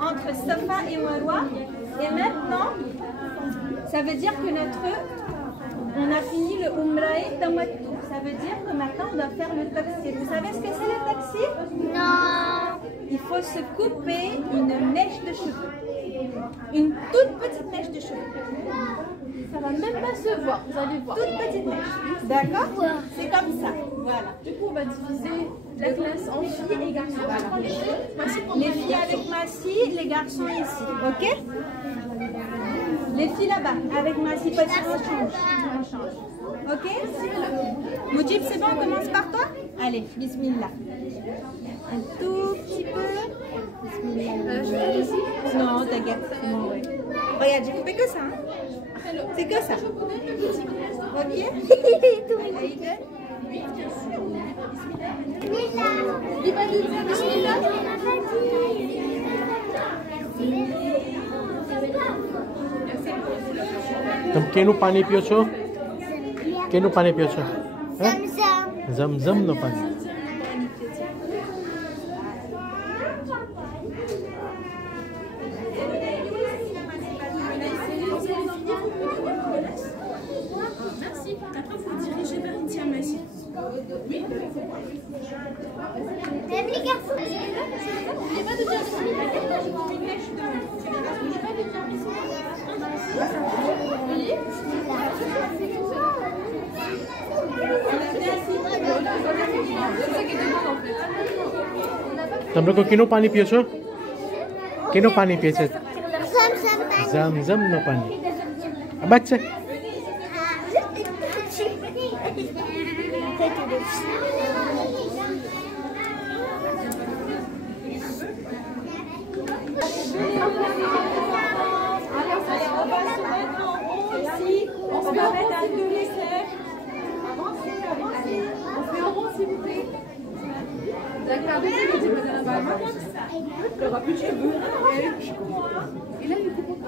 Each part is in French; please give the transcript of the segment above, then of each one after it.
Entre Safa et Marwa. Et maintenant, ça veut dire que on a fini le Umrah Tamattu. Ça veut dire que maintenant on doit faire le taksir. Vous savez ce que c'est le taksir? Non. Il faut se couper une mèche de cheveux. Une toute petite mèche de cheveux. Ça va même pas se voir, vous allez voir. Toute petite mèche. D'accord? C'est comme ça. Voilà. Du coup, on va diviser la classe en filles et garçons. Voilà. Les filles avec Massi, les garçons ici. Ok? Les filles là-bas, avec Massi, pas on change. Ok? Moujib, c'est bon, on commence par toi? Allez, bismillah. Un tout petit peu. Bismillah. Je vais ici. Non, t'inquiète. Non, ouais. Regarde, j'ai coupé que ça. Hein. C'est que ça. Ok? Aïda. કેનું પાણી પીઓ છો? કેનું પાણી પીઓ છો? Zam-zam. ઝમઝમનું પાણી. Merci. Après, il faut diriger vers une tiamasi. Oui. Même les garçons. N'oubliez pas de dire bismillah. N'oubliez pas de dire bismillah. Oui. તમે લોકો કેનું પાણી પીઓ છો? કેનું પાણી પીએ છે? Zam-zam. ઝમઝમનું પાણી. આ બાત છે? On va mettre un deux laisser. Avancez. On fait un rond, s'il vous plaît. D'accord, désolé, j'ai pas de la balle. Il n'aura plus de cheveux. Et là, il coupe.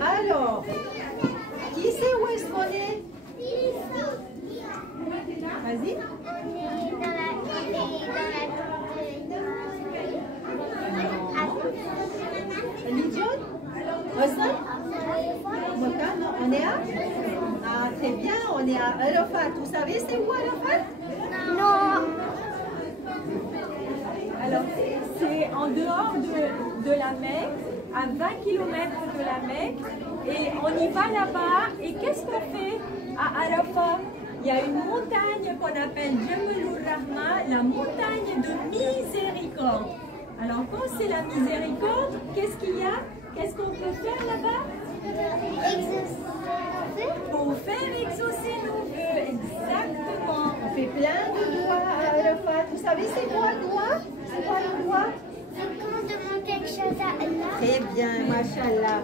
Alors, qui sait où est-ce qu'on est? Vas-y. L'Idiot? Osman? Moka, non, on est à? Ah, très bien, on est à Arafat. Vous savez c'est où Arafat? Non. Alors, c'est en dehors de la Mecque, à 20 km de la Mecque, et on y va là-bas, et qu'est-ce qu'on fait à Arafat? Il y a une montagne qu'on appelle Jamalur Rahma, la montagne de miséricorde. Alors, quand c'est la miséricorde, qu'est-ce qu'il y a? Qu'est-ce qu'on peut faire là-bas? Pour faire exaucer nos vœux, exactement. On fait plein de doigts à Arafat. Vous savez c'est quoi le doigt? C'est quoi le doigt? Quand on demande quelque chose à Allah. Très bien, mashallah.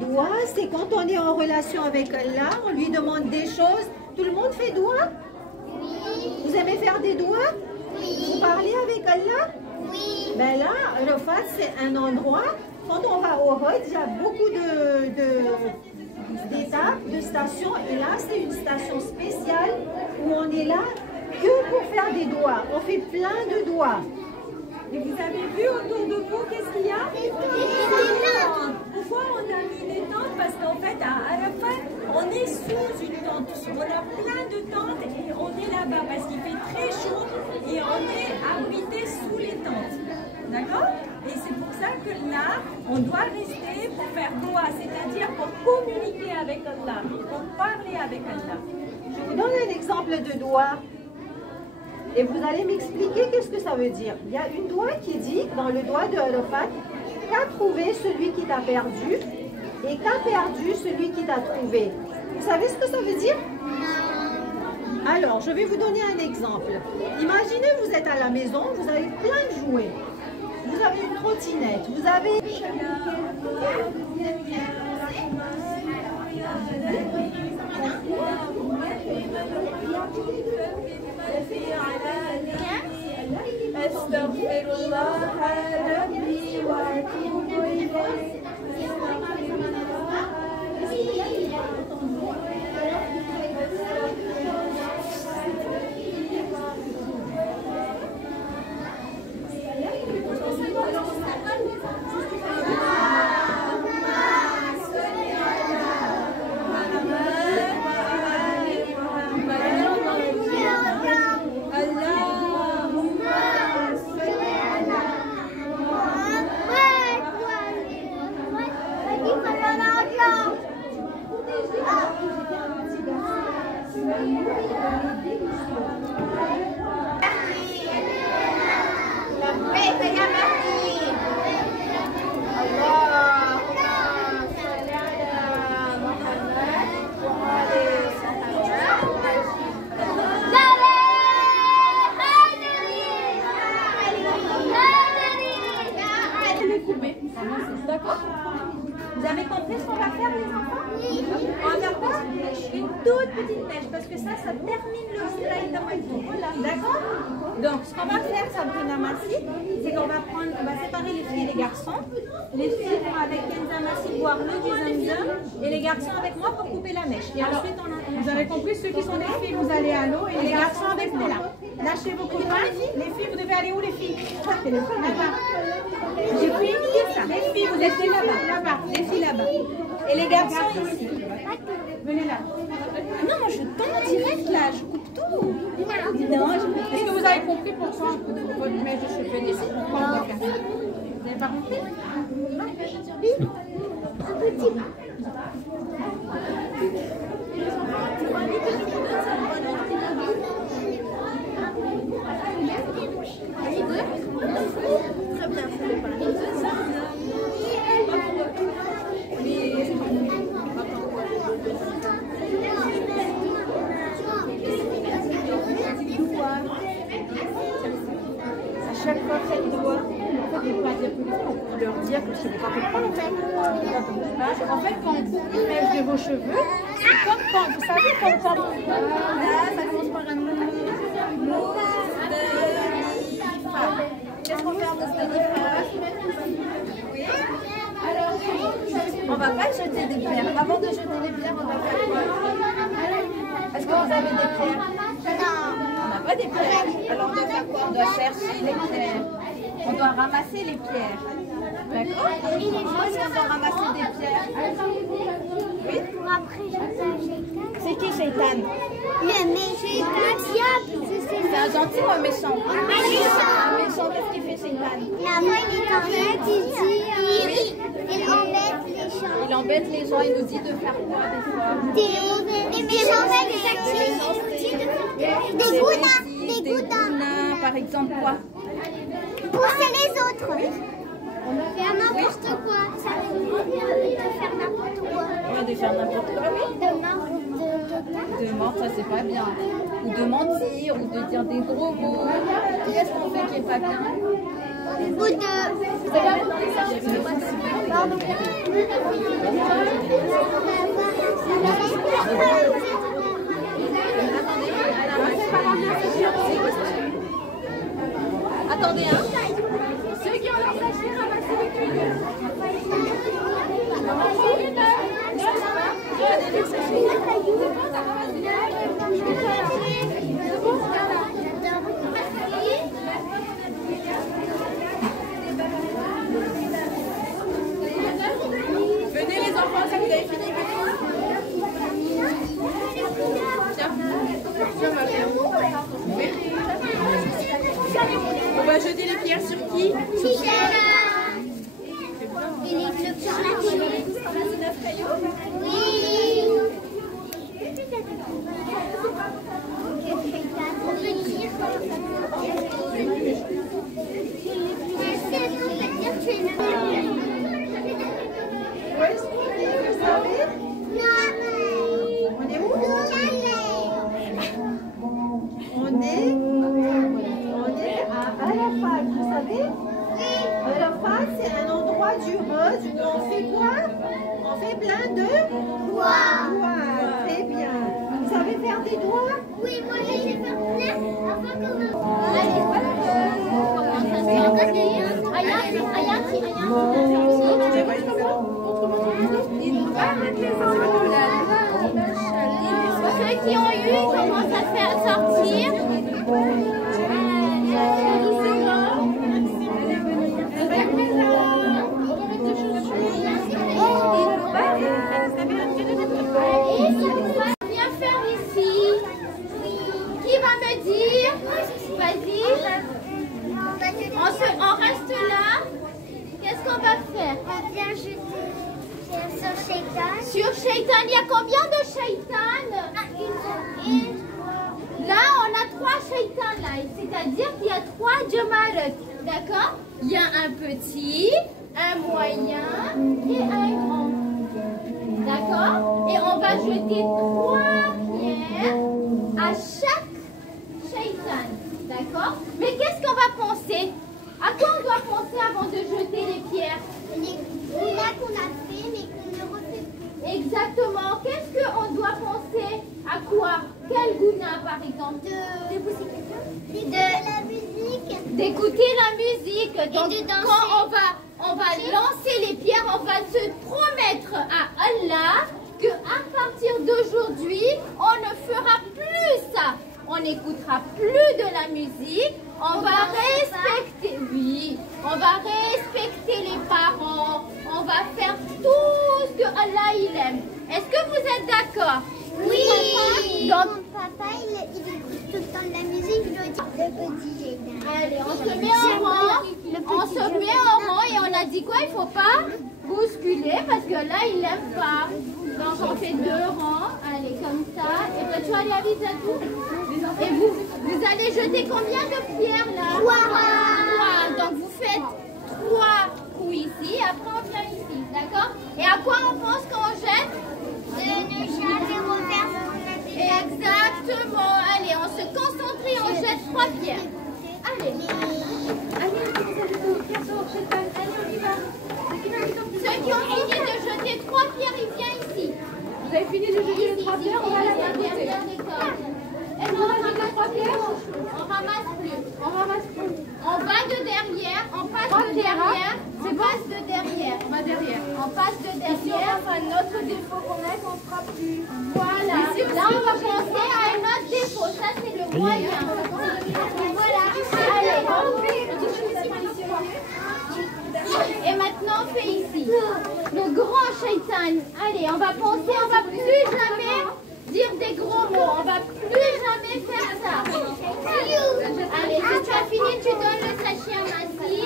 Doigt, c'est quand on est en relation avec Allah, on lui demande des choses. Tout le monde fait doigt? Oui. Vous aimez faire des doigts? Oui. Vous parlez avec Allah? Oui. Ben là, Arafat, c'est un endroit, quand on va au Hajj, il y a beaucoup d'étapes, de stations, et là, c'est une station spéciale où on est là que pour faire des doigts. On fait plein de doigts. Et vous avez vu autour de vous, qu'est-ce qu'il y a? Des tentes. Pourquoi on a mis des tentes? Parce qu'en fait, à Arafat, on est sous une tente. On a plein de tentes et on est là-bas parce qu'il fait très chaud et on est abrité sous les tentes. D'accord? Et c'est pour ça que là, on doit rester pour faire doigt, c'est-à-dire pour communiquer avec Allah, pour parler avec Allah. Je vous donne un exemple de doigt. Et vous allez m'expliquer qu'est-ce que ça veut dire. Il y a une doigt qui dit, dans le doigt de Arafat, qu'a trouvé celui qui t'a perdu et qu'a perdu celui qui t'a trouvé. Vous savez ce que ça veut dire? Alors, je vais vous donner un exemple. Imaginez, vous êtes à la maison, vous avez plein de jouets. Vous avez une trottinette, vous avez... D'accord? Vous avez compris ce qu'on va faire, les enfants? On va faire quoi? Une toute petite mèche, parce que ça termine le slide de Maïtou. Voilà, d'accord? Donc, ce qu'on va faire, Sabrina Massi, c'est qu'on va séparer les filles et les garçons. Les filles vont avec Kenza Massi boire l'eau du zamzam, et les garçons avec moi pour couper la mèche. Et ensuite, vous avez compris, ceux qui sont des filles, vous allez à l'eau, et les garçons avec moi. Lâchez vos copains. Les filles, vous devez aller où, les filles? Là-bas. J'ai pris ça. Les filles, vous êtes là-bas. Là-bas. Les filles là-bas. Et les garçons ici. Venez là. Non, moi je tends direct là. Je coupe tout. Non, est-ce que vous avez compris pourquoi votre mèche de cheveux ici? Pourquoi on va faire ça? Vous n'avez pas compris? Un petit. Très bien, à chaque fois qu'elle doit, en fait, ne pas dire que leur dire que c'est pas comprendre en fait. En fait, quand on coupe une mèche de vos cheveux, c'est comme quand, vous savez, comme quand là, ça commence par un mousse de Nifa. Qu'est-ce qu'on fait en mousse de Nifa? Oui. Alors, on va pas jeter des pierres. Avant de jeter des pierres, on va faire quoi? Est-ce que vous avez des pierres? Non. On n'a pas des pierres. Alors on doit faire quoi? On doit chercher les pierres. On doit ramasser les pierres. D'accord? Où est-ce qu'on doit ramasser des pierres? Oui? Pour après, je C'est qui Shaitan? le méchant diable. C'est un gentil ou un méchant? Un méchant. Un méchant, qu'est-ce qu'il fait Shaitan? La voix, il est en fait, il dit, il embête les gens. Il embête les gens, il nous dit de faire quoi des fois? Des mauvaises activités. Des goudins. Des goudins. Par exemple quoi? Pousser les autres. Faire n'importe quoi. Ça veut dire de faire n'importe quoi. Ouais, de faire n'importe quoi, oui. De mentir, ça c'est pas bien. Ou de mentir, ou de dire des gros mots. Qu'est-ce qu'on fait qui est pas bien? Ou de... Pardon. Attendez, hein. Ceux qui ont leur sachet, ramassez les cuillères. Venez les enfants, si vous avez fini, tiens, ma mère. On va jeter les pierres sur qui? Sur et les clubs sur la télé. Oui. On est à Arafat, vous savez? Arafat, c'est un endroit du Rhodes où on fait quoi? On fait plein de voix. Très bien. Vous savez faire faire des doigts? Oui, moi je vais faire plein afin qu'on va... Allez, ceux qui ont eu commencent à faire sortir. Viens faire ici. Qui va me dire? Vas-y. On reste là. Qu'est-ce qu'on va faire? On vient jeter sur Shaitan. Sur Shaitan, il y a combien de Shaitan? Là, on a 3 Shaitan là. C'est-à-dire qu'il y a 3 Jamarat. D'accord? Il y a un petit, un moyen et un grand. D'accord? Et on va jeter 3 pierres à chaque Shaitan. D'accord? Mais qu'est-ce qu'on va penser? À quoi on doit penser avant de jeter les pierres? Les gounas qu'on a fait, mais qu'on ne refait plus. Exactement. Qu'est-ce qu'on doit penser? À quoi? Quel gouna, par exemple? De la musique. D'écouter la musique. Donc, quand on va lancer les pierres, on va se promettre à Allah que à partir d'aujourd'hui, on ne fera plus ça. On n'écoutera plus de la musique. On va respecter, oui, on va respecter les parents. On va faire tout ce que Allah il aime. Est-ce que vous êtes d'accord? Oui. Donc, mon papa, il écoute tout le temps de la musique. Je dois dire le petit Jaitan. Allez, on se met en rang. On se met en rang et on a dit quoi? Il ne faut pas bousculer parce que là, il n'aime pas. Donc, on fait 2 rangs. Allez, comme ça. Et ben, tu vas aller à Vizatou. Et vous allez jeter combien de pierres là? 3. Donc, vous faites 3 coups ici. Après, on vient ici. D'accord? Et à quoi on pense qu'on jette? De ne jamais refaire ce qu'on a fait. Exactement. Allez, on se concentre et on jette 3 pierres. Allez. Allez, on y va. Ceux qui ont fini de jeter 3 pierres, ils viennent ici. Vous avez fini de jeter les 3 pierres? On va la dernière. Et on ramasse 3 pierres? On ramasse plus. On ramasse plus. On va de derrière, on passe de derrière, on passe de derrière. On va derrière. On passe de derrière. Un autre défaut qu'on a qu'on fera plus. Voilà. Là, on va penser à un autre défaut. Ça, c'est le moyen. Voilà. Allez. Et maintenant, on fait ici. Le grand Shaitan. Allez, on va penser, on va plus jamais dire des gros mots. On va plus jamais faire ça. Allez, si tu as fini, tu donnes le sachet à Massi.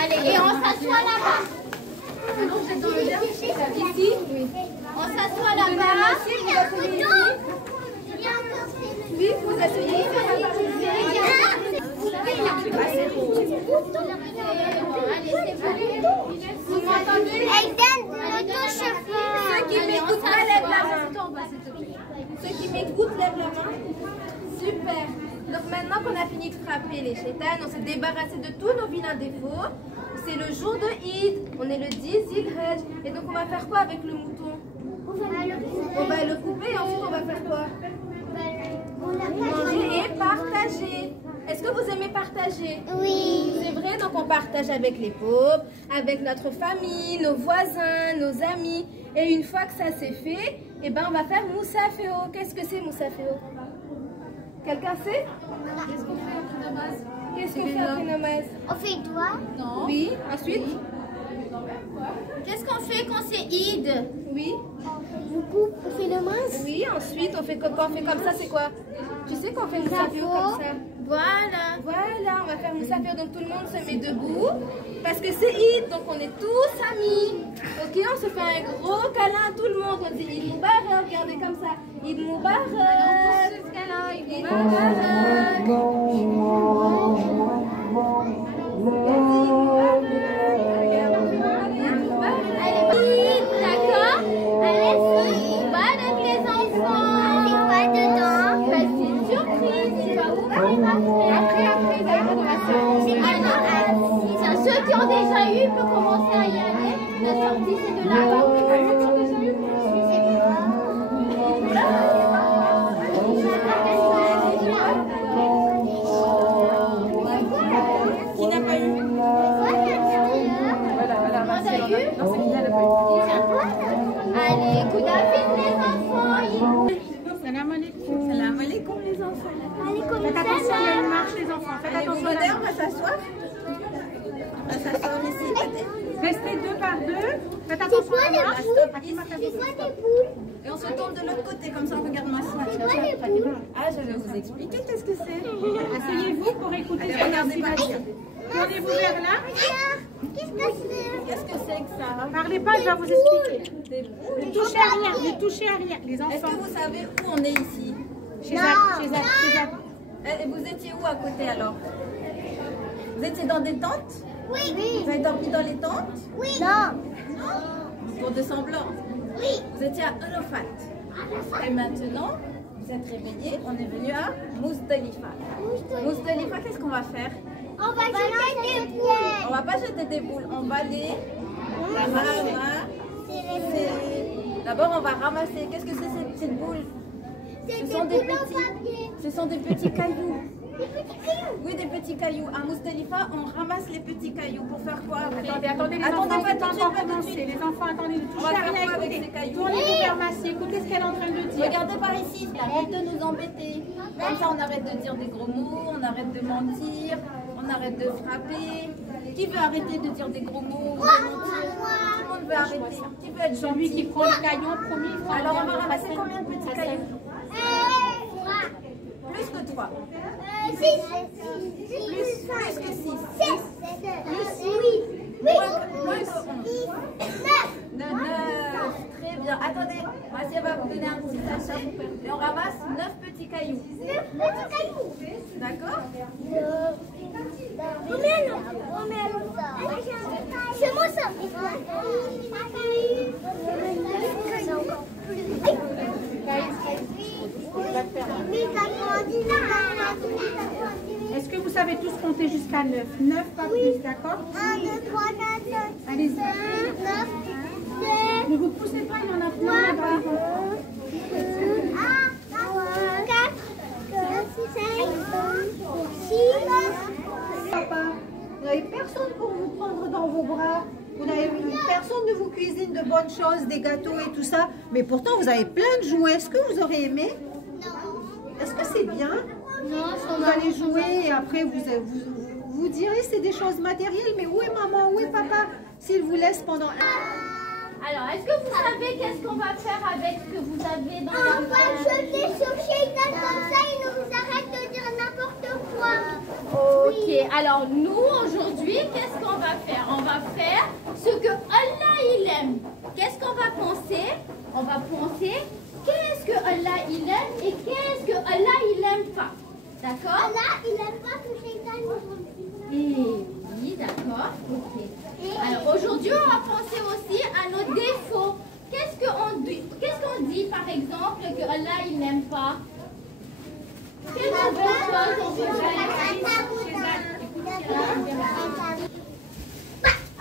Allez, et on s'assoit là-bas. Ici? On s'assoit là-bas. Oui, vous asseyez. Allez, c'est bon. Vous m'entendez? Ceux qui m'écoutent, lèvent la main. Ceux qui m'écoutent, lèvent la main. Super. Donc maintenant qu'on a fini de frapper les Shaitans, on s'est débarrassé de tous nos vilains défauts. C'est le jour de Eid. On est le 10 Zilhaj. Et donc on va faire quoi avec le mouton? On va le couper et ensuite on va faire quoi? Manger et partager. Est-ce que vous aimez partager? Oui. C'est vrai, donc on partage avec les pauvres, avec notre famille, nos voisins, nos amis. Et une fois que ça c'est fait, eh ben on va faire Moussaféo. Qu'est-ce que c'est Moussaféo? Quelqu'un sait? Qu'est-ce qu'on fait après namaz? Qu'est-ce qu'on fait après namaz? On fait doigt. Non. Oui, ensuite? Qu'est-ce qu'on fait quand c'est Eid? Oui. Du coup, on fait le mince. Oui, ensuite on fait quand on fait comme ça, c'est quoi? Tu sais qu'on fait Moussaféo comme ça? Voilà. Voilà, on va faire Moussaféo, donc tout le monde se met debout parce que c'est Eid, donc on est tous amis. Ok, on se fait un gros câlin à tout le monde. On dit Eid Moubarak, regardez comme ça. Eid Moubarak. Eid Moubarak. Allez, d'accord? Allez, Moubarak les enfants. C'est quoi dedans? Bah, c'est une surprise. Tu vas ouvrir après, c'est maintenant. Ceux qui ont déjà eu peuvent commencer à y aller. La sortie, c'est de là-bas. Qui a déjà eu? Faites attention, il y a une marche, les enfants. Faites attention à la On va s'asseoir. On va s'asseoir ici, peut-être. Restez deux par deux. Faites attention à la marche. Et on se tourne de l'autre côté, comme ça on regarde ma soeur. Ah, je vais vous expliquer qu'est-ce que c'est. Asseyez-vous pour écouter ce Regardez par ici. Tournez-vous vers là. Qu'est-ce que c'est que ça? Parlez pas, je vais vous expliquer. Ne touchez à rien, ne touchez à rien. Les Est-ce enfants. que vous savez où on est ici? Chez Zach. Et vous étiez où à côté alors? Vous étiez dans des tentes? Oui. Vous avez dormi dans les tentes? Oui. Non. Pour de semblant. Oui. Vous étiez à Arafat. Et maintenant, vous êtes réveillés, on est venu à Mousdalifa. Mousdalifa, qu'est-ce qu'on va faire? On va jeter des boules. On va pas jeter des boules, on va les ramasser. D'abord, on va ramasser. Qu'est-ce que c'est ces petites boules? Ce sont des petits cailloux. Oui, des petits cailloux. À Mousdalifa, on ramasse les petits cailloux pour faire quoi après? Attendez, les enfants, pas pas tout de suite, encore pas tout de commencé. suite. Les enfants, attendez, ne On touchez va à faire rien. quoi avec Écoutez. ces cailloux? Tournez-vous vers Massy. Écoutez ce qu'elle est en train de dire. Regardez par ici, arrête de nous embêter. Comme ça, on arrête de dire des gros mots, on arrête de mentir, on arrête de frapper. Qui veut arrêter de dire des gros mots ou de mentir? Tout le monde veut arrêter. Qui veut être Celui qui gentil? prend le caillon, promis, il fera Alors, bien on va le ramasser passer. combien de petits cailloux? Plus que 3. Plus que 6. Moins que 11. 9. Très bien. Attendez, Massia va vous donner un petit sachet et on ramasse 9 petits cailloux. D'accord? C'est moi ça. Est-ce que vous savez tous compter jusqu'à 9? 9 pas plus, d'accord? 1, 2, 3, 4, 5, Allez-y. 9, 10, Ne vous poussez pas, il y en a plein là-bas. 4, 5, 6, Papa, vous n'avez personne pour vous prendre dans vos bras. Vous n'avez personne ne vous cuisine de bonnes choses, des gâteaux et tout ça. Mais pourtant, vous avez plein de jouets. Est-ce que vous aurez aimé? Est-ce que c'est bien? Vous allez jouer et après vous direz c'est des choses matérielles. Mais où est maman? Où est papa? S'ils vous laissent pendant Alors, est-ce que vous savez qu'est-ce qu'on va faire avec ce que vous avez dans la main? On va jeter sur Shaitan comme ça, il nous arrête de dire n'importe quoi. Ok, alors nous, aujourd'hui, qu'est-ce qu'on va faire? On va faire ce que Allah, il aime. Qu'est-ce qu'on va penser? On va penser qu'est-ce que Allah, il aime et qu'est-ce que Allah, il aime pas. D'accord? Allah, il aime pas que Shaitan nous... Oui, d'accord, ok. Alors aujourd'hui, on va penser aussi à nos défauts. Qu'est-ce qu'on dit par exemple que Allah il n'aime pas? Quelle mauvaise chose on peut faire?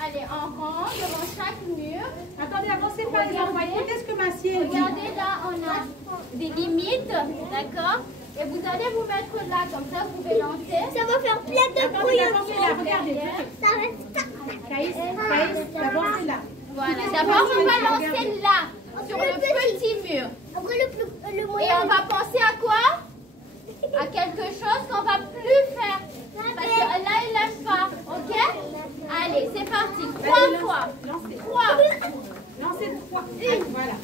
Allez, on rentre devant chaque mur. Attendez, avancez pas les enfants. Écoutez ce que Massy dit. Regardez là, on a des limites, d'accord? Et vous allez vous mettre là, comme ça vous pouvez lancer. Ça va faire plein de Attendez, avancez là, regardez. Ça reste... Caïs, avancez là. Voilà, d'abord on va lancer là, sur le petit mur. Après le moyen. Et on va penser à quoi? À quelque chose qu'on va plus faire. Parce que là il n'aime pas, ok? Allez, c'est parti. 3 fois. 3. Lancez 3. Voilà.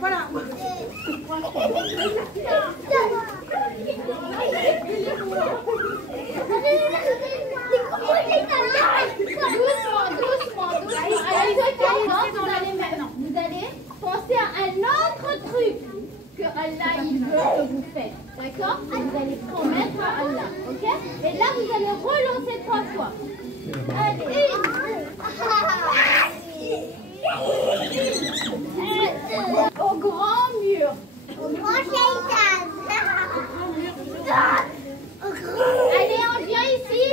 Voilà. Vous allez penser à un autre truc que Allah il veut que vous faites. D'accord? Vous allez promettre à Allah. Ok? Et là, vous allez relancer 3 fois. Allez. Au grand mur. Au grand Shaitan. Allez, on vient ici.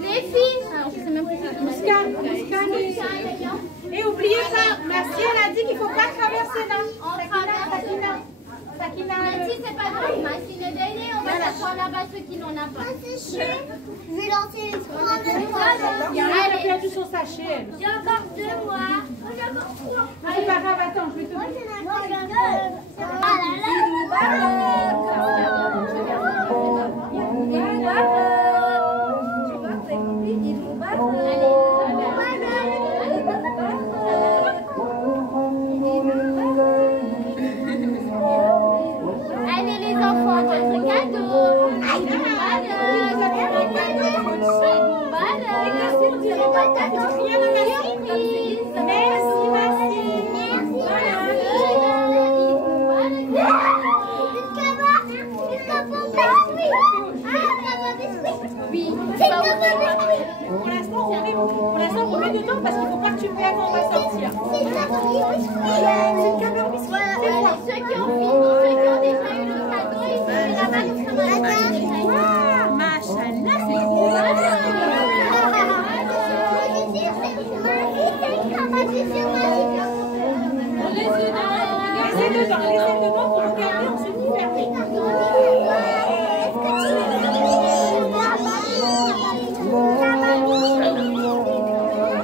Les filles. Alors, je sais même pas si Mouscan. Et oubliez pas, Massy elle a dit qu'il ne faut pas traverser là. Sakina. Massi, c'est pas grave. Massi, le dernier, on va s'asseoir là-bas ceux qui n'en ont pas. Je vais lancer les 3 Il y en a qui a perdu son sachet. J'ai encore 2 mois. J'ai encore 3. C'est pas grave, attends, je vais te dire. Moi, j'ai un puis après on va sortir. Voilà, ceux qui ont fini, ceux qui ont déjà eu le cadeau, ils sont là-bas, ils sont là-bas. Ah, machallah, c'est cool. On laisse dedans, laissez dedans pour regarder, on se divertit.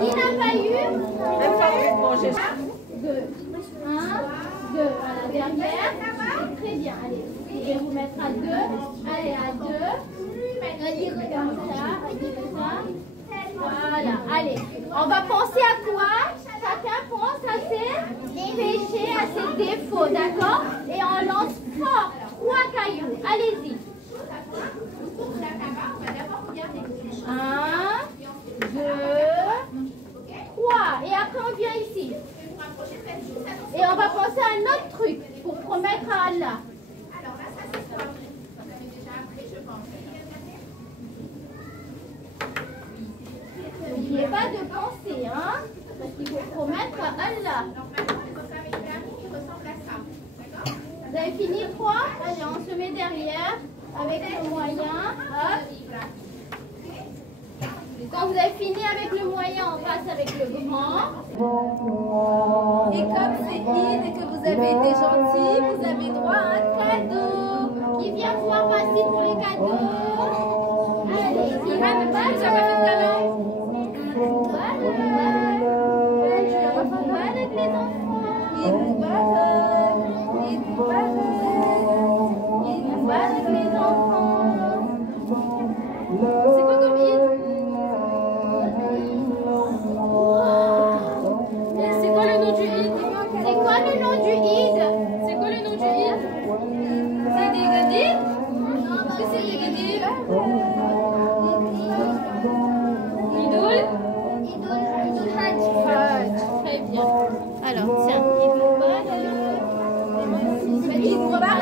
Il n'a pas eu? Bon, j'ai... 2. 1, 2. Voilà, derrière. C'est très bien. Allez, je vais vous mettre à 2. Allez, à 2. Allez, comme ça. Voilà, allez. On va penser à quoi? Chacun pense à ses péchés, à ses défauts, d'accord? Et on lance fort 3 cailloux. Allez-y. 1, 2, 3. Et après, on vient ici. Et on va penser à un autre truc pour promettre à Allah. N'oubliez pas de penser, hein? Parce qu'il faut promettre à Allah. Vous avez fini 3? Allez, on se met derrière avec le moyen. Hop. Quand vous avez fini avec le moyen, on passe avec le grand. Et comme c'est Eid et que vous avez été gentil, vous avez droit à un cadeau. Qui vient voir passer pour les cadeaux? Allez, il va me battre. J'ai pas fait de câlin. Voilà les enfants. Eid Mubarak. Eid Mubarak. Eid Mubarak les enfants. C'est quoi comme Eid? C'est quoi le nom du Eid? C'est quoi le nom du Eid? C'est quoi le nom du Eid? C'est des gadis? Est-ce que c'est des gadis? Idoul? Idul Hajj. Très bien. Alors, tiens. Eid Mubarak. Eid Mubarak.